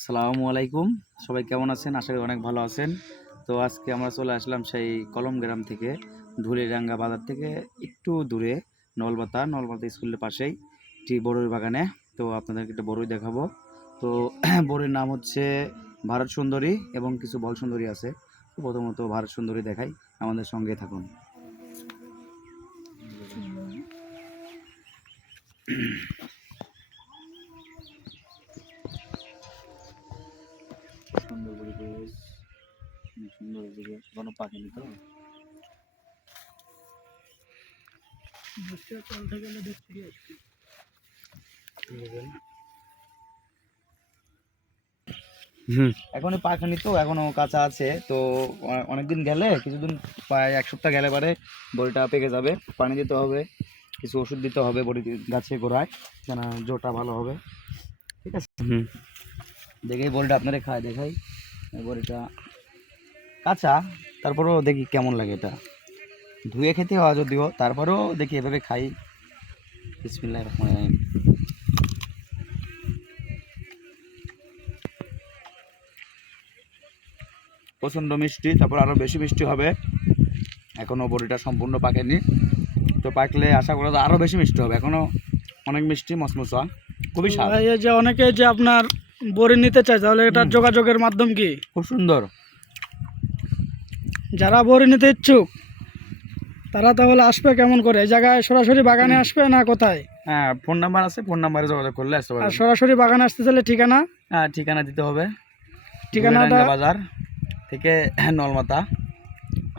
আসসালামু আলাইকুম। সবাই কেমন আছেন? আশা করি অনেক ভালো আছেন। তো আজকে আমরা চলে আসলাম সেই কলম গ্রাম থেকে ধুলিরাঙ্গা বাজার থেকে একটু দূরে, নলবাতা। নলবাতা স্কুলের পাশেই একটি বড়ই বাগানে। তো আপনাদেরকে একটা বড়ই দেখাবো। তো বড়ির নাম হচ্ছে ভারত সুন্দরী এবং কিছু বল সুন্দরী আছে। প্রথমত ভারত সুন্দরী দেখাই। আমাদের সঙ্গে থাকুন। সুন্দর পরিবেশ অনেক সুন্দর এদিকে কোনো পাখিনি তো? এখনও পাখানি তো এখনও কাঁচা আছে তো অনেকদিন গেলে কিছুদিন প্রায় এক সপ্তাহ গেলে পরে বড়িটা পেকে যাবে পানি দিতে হবে কিছু ওষুধ দিতে হবে বড়ি গাছে গোড়ায় যেন জোটা ভালো হবে। ঠিক আছে? হুম। দেখি বড়িটা আপনারা খায় দেখাই। বড়িটা কাঁচা, তারপরেও দেখি কেমন লাগে এটা। ধুয়ে খেতে হয় যদিও, তারপরেও দেখি এভাবে খাই। রহিম। প্রচণ্ড মিষ্টি, তারপর আরও বেশি মিষ্টি হবে। এখনও বড়িটা সম্পূর্ণ পাকেনি। তো পাকলে আশা করা আরও বেশি মিষ্টি হবে। এখনও অনেক মিষ্টি, মশমশা, খুবই এই যে অনেকে যে আপনার বড়ি নিতে চায় তাহলে এটার যোগাযোগের মাধ্যম কি? খুব সুন্দর। যারা বড়ি নিতে ইচ্ছুক তারা তাহলে আসবে কেমন করে? এই জায়গায় সরাসরি বাগানে আসবে না কোথায়? হ্যাঁ ফোন নাম্বার আছে ফোন নাম্বারে যোগাযোগ করলে আসতে আর সরাসরি বাগানে আসতে চাইলে ঠিকানা? হ্যাঁ ঠিকানা দিতে হবে। ঠিকানাটা? বাজার থেকে নলমাতা।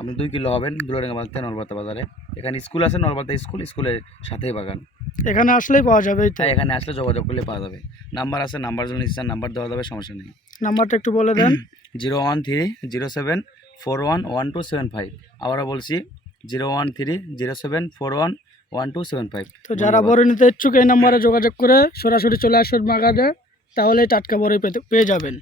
আপনি দুই কিলো হবেন দুলেডাঙ্গা বাজার থেকে নলমাতা বাজারে। এখানে স্কুল আছে নলমাতা স্কুল স্কুলের সাথেই বাগান। এখানে আসলেই পাওয়া যাবে তাই এখানে আসলে যোগাযোগ করলে পাওয়া যাবে। নাম্বার আছে নাম্বার জন্য ইচ্ছা নাম্বার দেওয়া যাবে সমস্যা নেই। নাম্বারটা একটু বলে দেন। Zero one three zero seven four one one two seven five. আবারও বলছি zero one three zero seven four one one two seven five. তো যারা বড়ি নিতে ইচ্ছুক এই নাম্বারে যোগাযোগ করে সরাসরি চলে আসুন বাগানে তাহলে টাটকা বড়ি পেতে পেয়ে যাবেন।